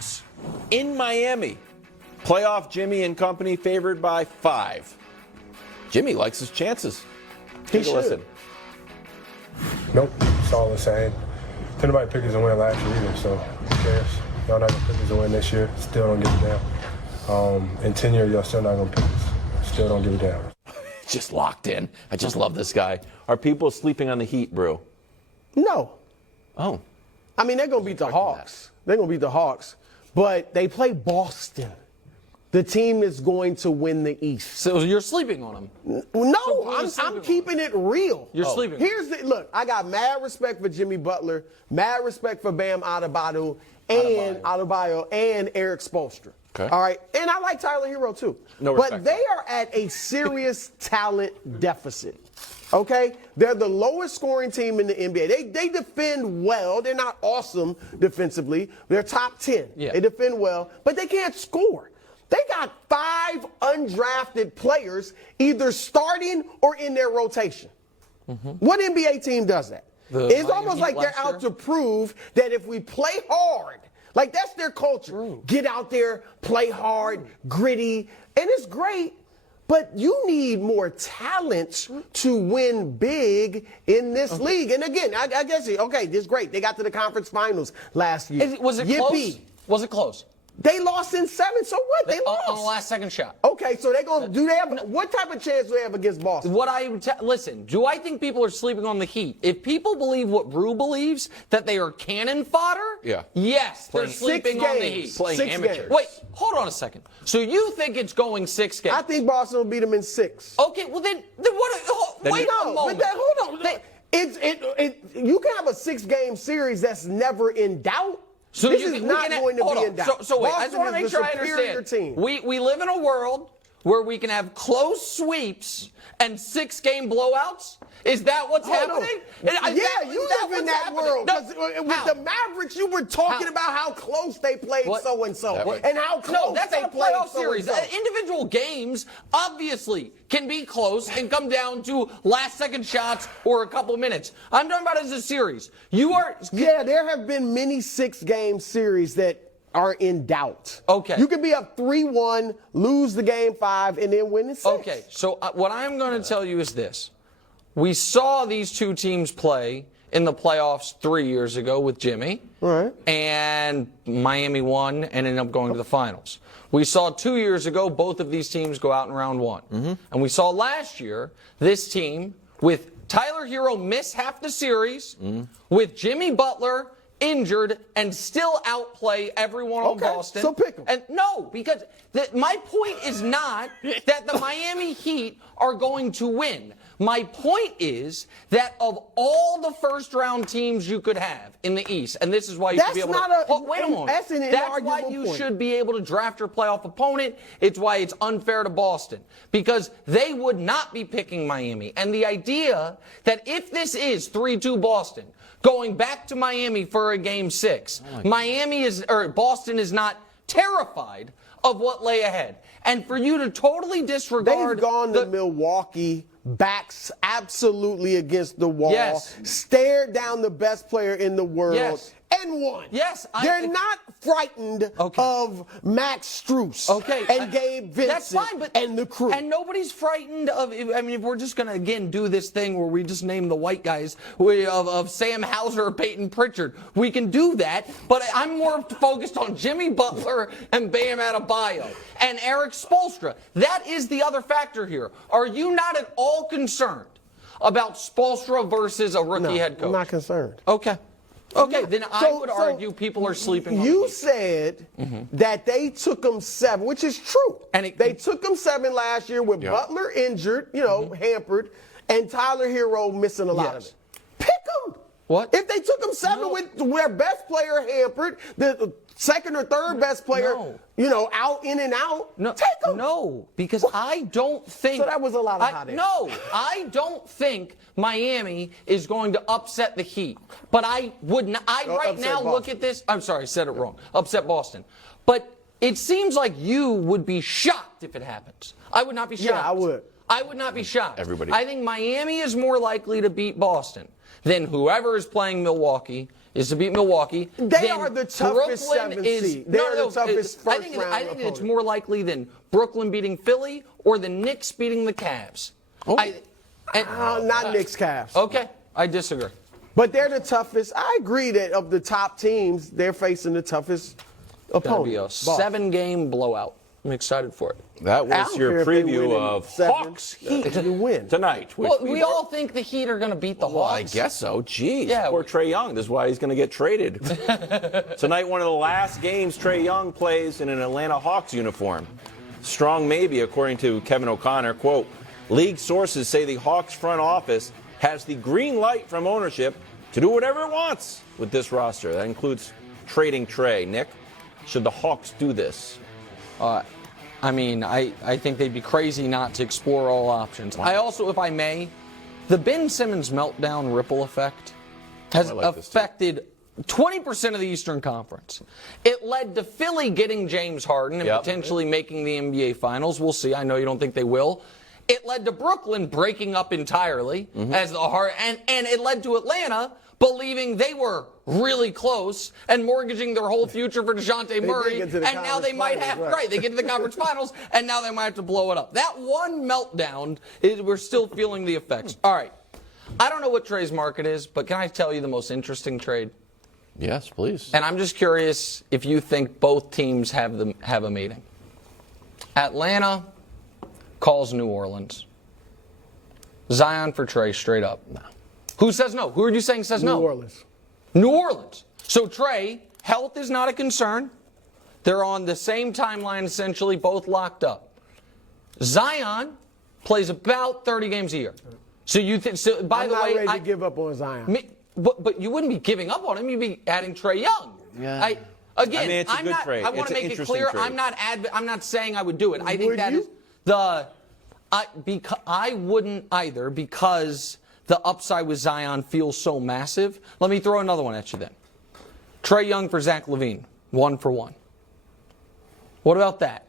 Hawks in Miami. Playoff Jimmy and company favored by 5. Jimmy likes his chances. Take a listen. Nope, it's all the same. Didn't nobody pick us to win last year either, so who cares? Y'all not gonna pick us to win this year. Still don't give a damn. In 10 years, y'all still not gonna pick us. Still don't give a damn. Just locked in. I just love this guy. Are people sleeping on the Heat, Brew? No. Oh. I mean, they're going to beat the Hawks. They're going to beat the Hawks. But they play Boston. The team is going to win the East. So you're sleeping on them? No, I'm keeping it real. You're sleeping. Look, I got mad respect for Jimmy Butler, mad respect for Bam Adebayo and Eric Spoelstra. Okay. All right, and I like Tyler Hero too. No but respect. they are at a serious talent deficit. Okay, they're the lowest scoring team in the NBA. They defend well. They're not awesome defensively. They're top 10. Yeah. They defend well, but they can't score. They got 5 undrafted players either starting or in their rotation. Mm-hmm. What NBA team does that? It's Miami almost Heat like they're out to prove that if we play hard, like that's their culture. True. Get out there, play hard, gritty, and it's great. But you need more talent to win big in this league. And again, I guess, okay, this is great. They got to the conference finals last year. Was it close? Was it close? They lost in 7, so what? They lost. On the last second shot. Okay, so they're going to, do they have, what type of chance do they have against Boston? Listen, do I think people are sleeping on the Heat? If people believe what Brew believes, that they are cannon fodder, yes, they're sleeping on the Heat. Playing 6 amateurs. games. Wait, hold on a second. So you think it's going 6 games? I think Boston will beat them in 6. Okay, well then what? Wait a moment. But hold on. You can have a 6-game series that's never in doubt. So this is not going to be in doubt. So wait, I just Boston want to make is sure the I superior understand. team. We live in a world where we can have close sweeps and 6-game blowouts. Is that what's happening? You live in that world. No, with the Mavericks, you were talking about how close they played so-and-so. And how close No, that's they a played playoff series. so-and-so. Individual games, obviously, can be close and come down to last-second shots or a couple minutes. I'm talking about as a series. Yeah, there have been many 6-game series that are in doubt. Okay. You could be up 3-1, lose the game 5, and then win in 6. Okay, so what I'm going to tell you is this. We saw these two teams play in the playoffs 3 years ago with Jimmy. Right. And Miami won and ended up going to the finals. We saw 2 years ago both of these teams go out in round 1. Mm-hmm. And we saw last year this team with Tyler Hero miss half the series, with Jimmy Butler injured and still outplay everyone on Boston. So pick them. And no, because my point is not that the Miami Heat are going to win. My point is that of all the first-round teams you could have in the East, and this is why you should be able to... Wait a moment. That's why you should be able to draft your playoff opponent. It's why it's unfair to Boston, because they would not be picking Miami. And the idea that if this is 3-2 Boston, going back to Miami for a Game 6, Boston is not terrified of what lay ahead. And for you to totally disregard... They've gone to Milwaukee, backs absolutely against the wall, Yes. stared down the best player in the world, Yes. and won. Yes, They're not frightened of Max Strus and Gabe Vincent that's fine, and the crew. And nobody's frightened of, I mean, if we're just going to, again, do this thing where we just name the white guys of Sam Hauser or Peyton Pritchard, we can do that, but I'm more focused on Jimmy Butler and Bam Adebayo and Eric Spoelstra. That is the other factor here. Are you not at all concerned about Spoelstra versus a rookie head coach? I'm not concerned. Okay, then I would argue people are sleeping on You the said that they took them 7, which is true. And they took them 7 last year with Butler injured, hampered, and Tyler Hero missing a lot of it. Pick them. What? If they took them 7 with their best player hampered, the second or third best player, out, in and out, take them. No, because I don't think... So that was a lot of hot air. No, I don't think Miami is going to upset the Heat. But I would not... right now look at this... I'm sorry, I said it wrong. Upset Boston. But it seems like you would be shocked if it happens. I would not be shocked. Yeah, I would. I would not be shocked. Everybody. I think Miami is more likely to beat Boston than whoever is playing Milwaukee, is to beat Milwaukee. They then are the toughest Brooklyn seventh is, seed. They are the toughest I first think, round I think it's opponent. more likely than Brooklyn beating Philly or the Knicks beating the Cavs. Oh. Not Knicks, Cavs. Okay, I disagree. But they're the toughest. I agree that of the top teams, they're facing the toughest It's going to be a opponent. Boston. 7-game blowout. I'm excited for it. That I was don't your care if they preview win in of 7. Hawks Heat You win. tonight. which Well, we all think the Heat are going to beat the Well, I Hawks. guess so. Jeez. Yeah, Poor we- Trae Young. This is why he's going to get traded. Tonight, one of the last games Trae Young plays in an Atlanta Hawks uniform. Strong maybe, according to Kevin O'Connor. Quote, league sources say the Hawks front office has the green light from ownership to do whatever it wants with this roster. That includes trading Trae. Nick, should the Hawks do this? I mean, I think they'd be crazy not to explore all options. I also, if I may, the Ben Simmons meltdown ripple effect has I like this too. affected 20% of the Eastern Conference. It led to Philly getting James Harden and Yep. potentially making the NBA Finals. We'll see. I know you don't think they will. It led to Brooklyn breaking up entirely as the heart, and it led to Atlanta believing they were really close and mortgaging their whole future for DeJounte Murray, get to the and now they conference might finals, have right. They get to the conference finals, and now they might have to blow it up. That one meltdown we're still feeling the effects. All right, I don't know what Trae's market is, but can I tell you the most interesting trade? Yes, please. And I'm just curious if you think both teams have a meeting. Atlanta calls New Orleans. Zion for Trae, straight up. No. Who says no? Who are you saying says no? New Orleans. New Orleans. So Trae, health is not a concern. They're on the same timeline, essentially, both locked up. Zion plays about 30 games a year. So you think? So by I'm the not way, ready to give up on Zion. but you wouldn't be giving up on him. You'd be adding Trae Young. Yeah. Again, I mean, it's a I'm good not. trade. I want It's to an make it interesting clear. trade. I'm not saying I would do it. I think Would that you? is the. I wouldn't either because the upside with Zion feels so massive. Let me throw another one at you then. Trae Young for Zach LaVine, 1-for-1. What about that?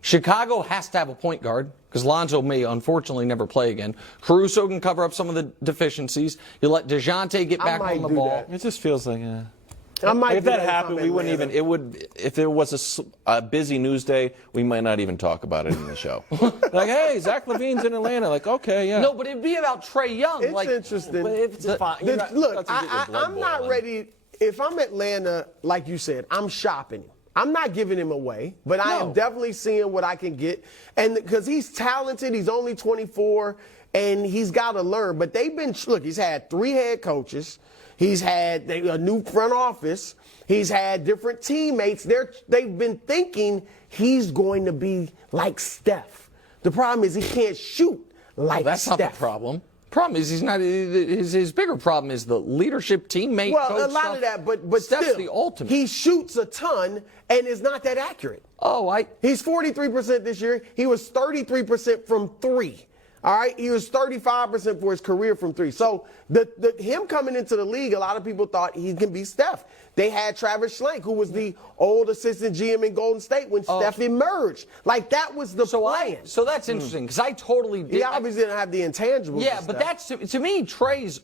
Chicago has to have a point guard because Lonzo may unfortunately never play again. Caruso can cover up some of the deficiencies. You let DeJounte get back might on the do ball. that. It just feels like, I might if do that if happened, I'm we wouldn't Atlanta. even. It would if there was a busy news day, we might not even talk about it in the show. Like, hey, Zach LaVine's in Atlanta. Like, okay, yeah. No, but it'd be about Trae Young. It's like, interesting. But if it's fine, you're not- Look, that's a bit of blood I'm not boiling. ready. If I'm Atlanta, like you said, I'm shopping him. I'm not giving him away, but I am No. definitely seeing what I can get. And because he's talented, he's only 24, and he's got to learn. But he's had 3 head coaches. He's had a new front office. He's had different teammates. They've been thinking he's going to be like Steph. The problem is he can't shoot like that's Steph. not the problem. Problem is he's not. His bigger problem is the leadership, teammate. Well, coach a lot stuff. of that, but Steph's still, the ultimate. he shoots a ton and is not that accurate. He's 43% this year. He was 33% from 3. All right, he was 35% for his career from 3. So him coming into the league, a lot of people thought he can be Steph. They had Travis Schlenk, who was the old assistant GM in Golden State when Steph emerged. Like that was the plan. So that's interesting because I totally did. He obviously didn't have the intangibles. Yeah, of but Steph. that's to me. Trae's.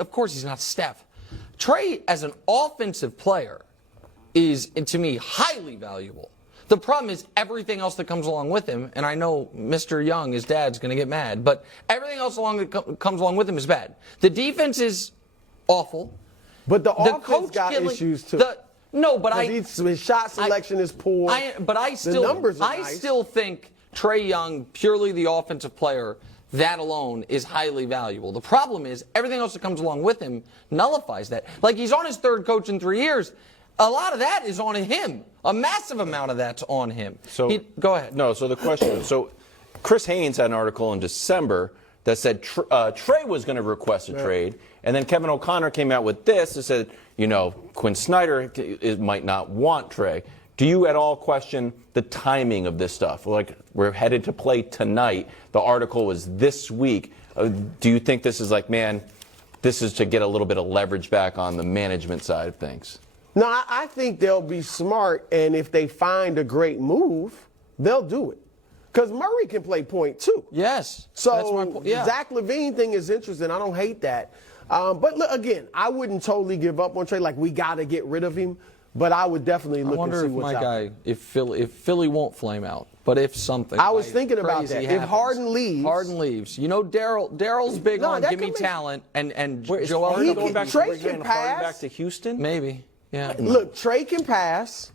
Of course, he's not Steph. Trae, as an offensive player, is to me highly valuable. The problem is everything else that comes along with him, and I know Mr. Young, his dad's going to get mad, but everything else comes along with him is bad. The defense is awful. But the offense coach got killing- issues too. His shot selection is poor. I still think Trae Young, purely the offensive player, that alone is highly valuable. The problem is everything else that comes along with him nullifies that. Like he's on his 3rd coach in 3 years. A lot of that is on him. A massive amount of that's on him. So go ahead. No, so the question is, so Chris Haynes had an article in December that said Trae was going to request a trade, and then Kevin O'Connor came out with this that said, Quinn Snyder might not want Trae. Do you at all question the timing of this stuff? Like, we're headed to play tonight. The article was this week. Do you think this is like, man, this is to get a little bit of leverage back on the management side of things? No, I think they'll be smart, and if they find a great move, they'll do it. Because Murray can play point too. Yes. So that's my point. Yeah. Zach LaVine thing is interesting. I don't hate that. But look, again, I wouldn't totally give up on Trey. Like, we got to get rid of him. But I would definitely I look and wonder see if what's my out guy, there. if Philly won't flame out, but if something. I was like thinking about crazy that. If happens, Harden leaves. Harden leaves. You know, Daryl's big No, on that give me could make- talent, and Where is Joel Harden He going can- back? Trey We're getting can Harden pass. back to Houston? maybe. Yeah. Look, Trey can pass.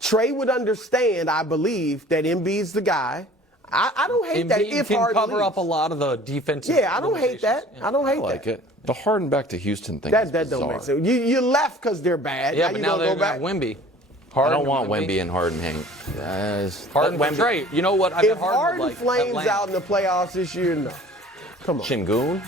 Trey would understand, I believe, that Embiid's the guy. I don't hate that Embiid if can Harden cover leaves. up a lot of the defensive. Yeah, I don't hate that. limitations. I don't hate I like that. it. The Harden back to Houston thing That is don't bizarre. make sense. You left because they're bad. Yeah, now but you now gonna they're go going back. to have Wemby. I Harden don't want with Wemby and Harden hanging. Harden Let for Trey. You know what? I bet If Harden would Harden like flames Atlanta. out in the playoffs this year, no. Come on. Shingun.